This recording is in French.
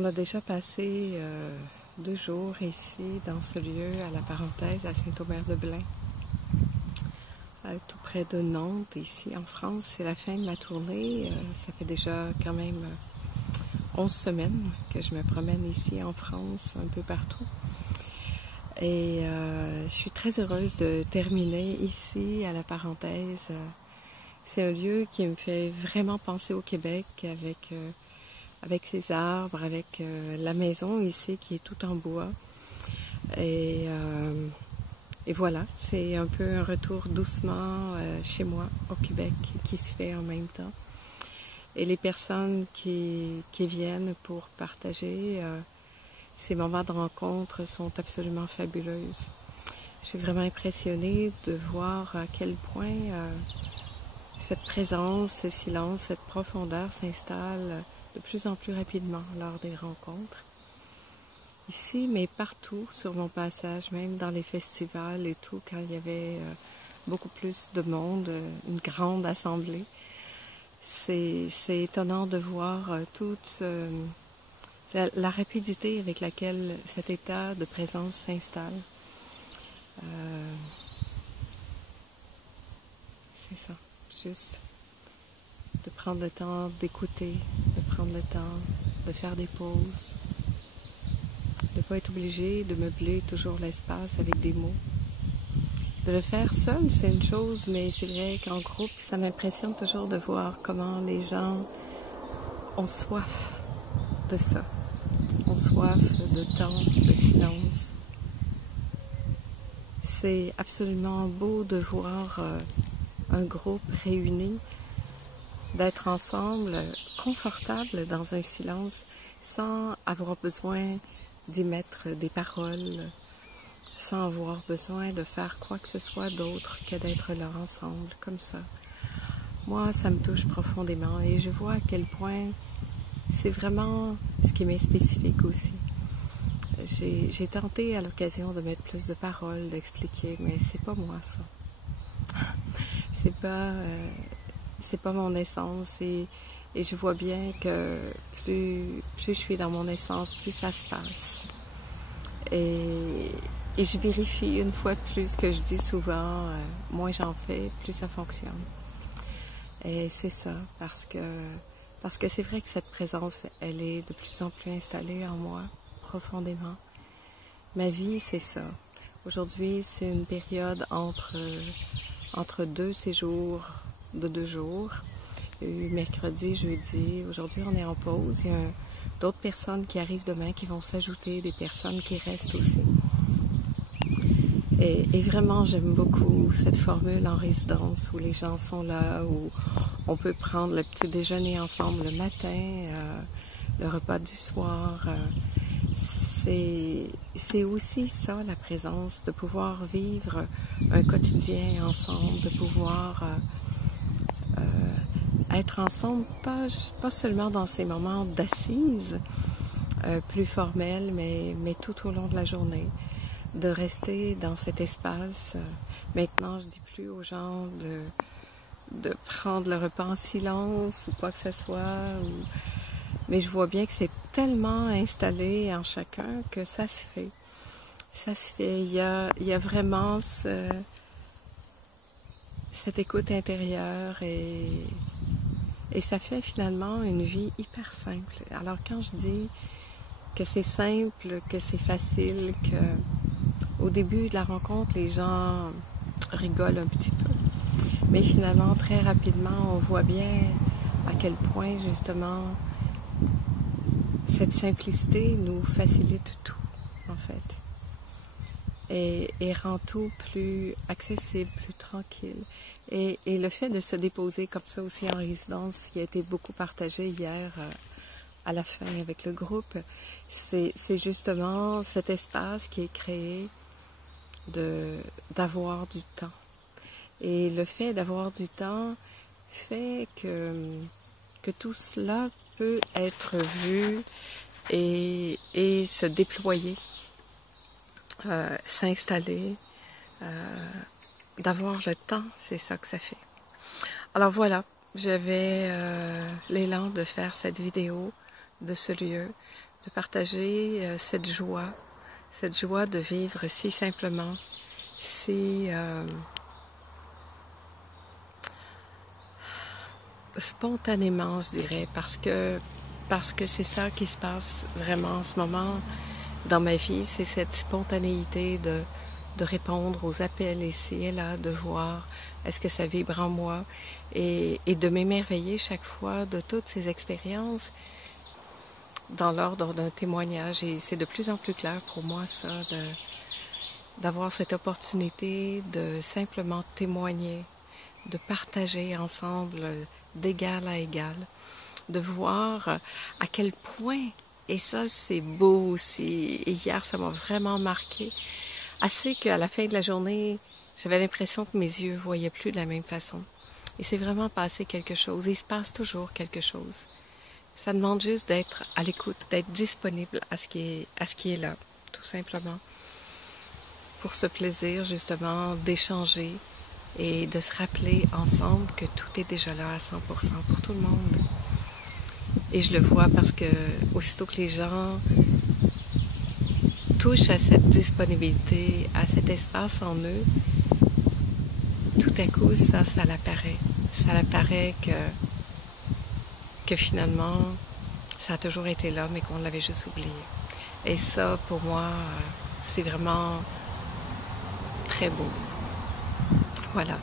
On a déjà passé 2 jours ici, dans ce lieu, à la parenthèse, à Saint-Omer-de-Blain, tout près de Nantes, ici en France. C'est la fin de ma tournée. Ça fait déjà quand même 11 semaines que je me promène ici en France, un peu partout. Et je suis très heureuse de terminer ici, à la parenthèse. C'est un lieu qui me fait vraiment penser au Québec, avec ses arbres, avec la maison ici qui est tout en bois. Et voilà, c'est un peu un retour doucement chez moi au Québec qui se fait en même temps. Et les personnes qui viennent pour partager ces moments de rencontre sont absolument fabuleuses. Je suis vraiment impressionnée de voir à quel point cette présence, ce silence, cette profondeur s'installe de plus en plus rapidement lors des rencontres. Ici, mais partout sur mon passage, même dans les festivals et tout, quand il y avait beaucoup plus de monde, une grande assemblée. C'est étonnant de voir toute la rapidité avec laquelle cet état de présence s'installe. C'est ça, juste de prendre le temps d'écouter, de prendre le temps de faire des pauses, de ne pas être obligé de meubler toujours l'espace avec des mots. De le faire seul, c'est une chose, mais c'est vrai qu'en groupe, ça m'impressionne toujours de voir comment les gens ont soif de ça, ont soif de temps, de silence. C'est absolument beau de voir un groupe réuni, d'être ensemble, confortable dans un silence, sans avoir besoin d'y mettre des paroles, sans avoir besoin de faire quoi que ce soit d'autre que d'être là ensemble, comme ça. Moi, ça me touche profondément et je vois à quel point c'est vraiment ce qui m'est spécifique aussi. J'ai tenté à l'occasion de mettre plus de paroles, d'expliquer, mais c'est pas moi ça. C'est pas mon essence et je vois bien que plus je suis dans mon essence, plus ça se passe. Et je vérifie une fois de plus que je dis souvent, moins j'en fais, plus ça fonctionne. Et c'est ça, parce que c'est vrai que cette présence, elle est de plus en plus installée en moi, profondément. Ma vie, c'est ça. Aujourd'hui, c'est une période entre 2 séjours de 2 jours. Il y a eu mercredi, jeudi. Aujourd'hui, on est en pause. Il y a d'autres personnes qui arrivent demain qui vont s'ajouter, des personnes qui restent aussi. Et vraiment, j'aime beaucoup cette formule en résidence où les gens sont là, où on peut prendre le petit déjeuner ensemble le matin, le repas du soir. C'est aussi ça, la présence, de pouvoir vivre un quotidien ensemble, de pouvoir être ensemble, pas seulement dans ces moments d'assises plus formels, mais tout au long de la journée. De rester dans cet espace. Maintenant, je dis plus aux gens de prendre le repas en silence ou quoi que ce soit. Mais je vois bien que c'est tellement installé en chacun que ça se fait. Ça se fait. Il y a vraiment cette écoute intérieure et ça fait finalement une vie hyper simple. Alors quand je dis que c'est simple, que c'est facile, au début de la rencontre, les gens rigolent un petit peu. Mais finalement, très rapidement, on voit bien à quel point, justement, cette simplicité nous facilite tout, en fait. Et rend tout plus accessible, plus tranquille. Et le fait de se déposer comme ça aussi en résidence, qui a été beaucoup partagé hier à la fin avec le groupe, c'est justement cet espace qui est créé d'avoir du temps. Et le fait d'avoir du temps fait que tout cela peut être vu et se déployer, s'installer, d'avoir le temps, c'est ça que ça fait. Alors voilà, j'avais l'élan de faire cette vidéo de ce lieu, de partager cette joie de vivre si simplement, si spontanément, je dirais, parce que c'est ça qui se passe vraiment en ce moment dans ma vie, c'est cette spontanéité de répondre aux appels ici et là, de voir est-ce que ça vibre en moi et de m'émerveiller chaque fois de toutes ces expériences dans l'ordre d'un témoignage. Et c'est de plus en plus clair pour moi ça, d'avoir cette opportunité de simplement témoigner, de partager ensemble d'égal à égal, de voir à quel point, et ça c'est beau aussi, et hier ça m'a vraiment marqué, assez qu'à la fin de la journée, j'avais l'impression que mes yeux ne voyaient plus de la même façon. Et c'est vraiment passé quelque chose, et il se passe toujours quelque chose. Ça demande juste d'être à l'écoute, d'être disponible à ce qui est là, tout simplement. Pour ce plaisir justement d'échanger et de se rappeler ensemble que tout est déjà là à 100% pour tout le monde. Et je le vois parce que aussitôt que les gens touchent à cette disponibilité, à cet espace en eux, tout à coup ça l'apparaît. Ça l'apparaît que finalement ça a toujours été là mais qu'on l'avait juste oublié. Et ça pour moi c'est vraiment très beau. Voilà.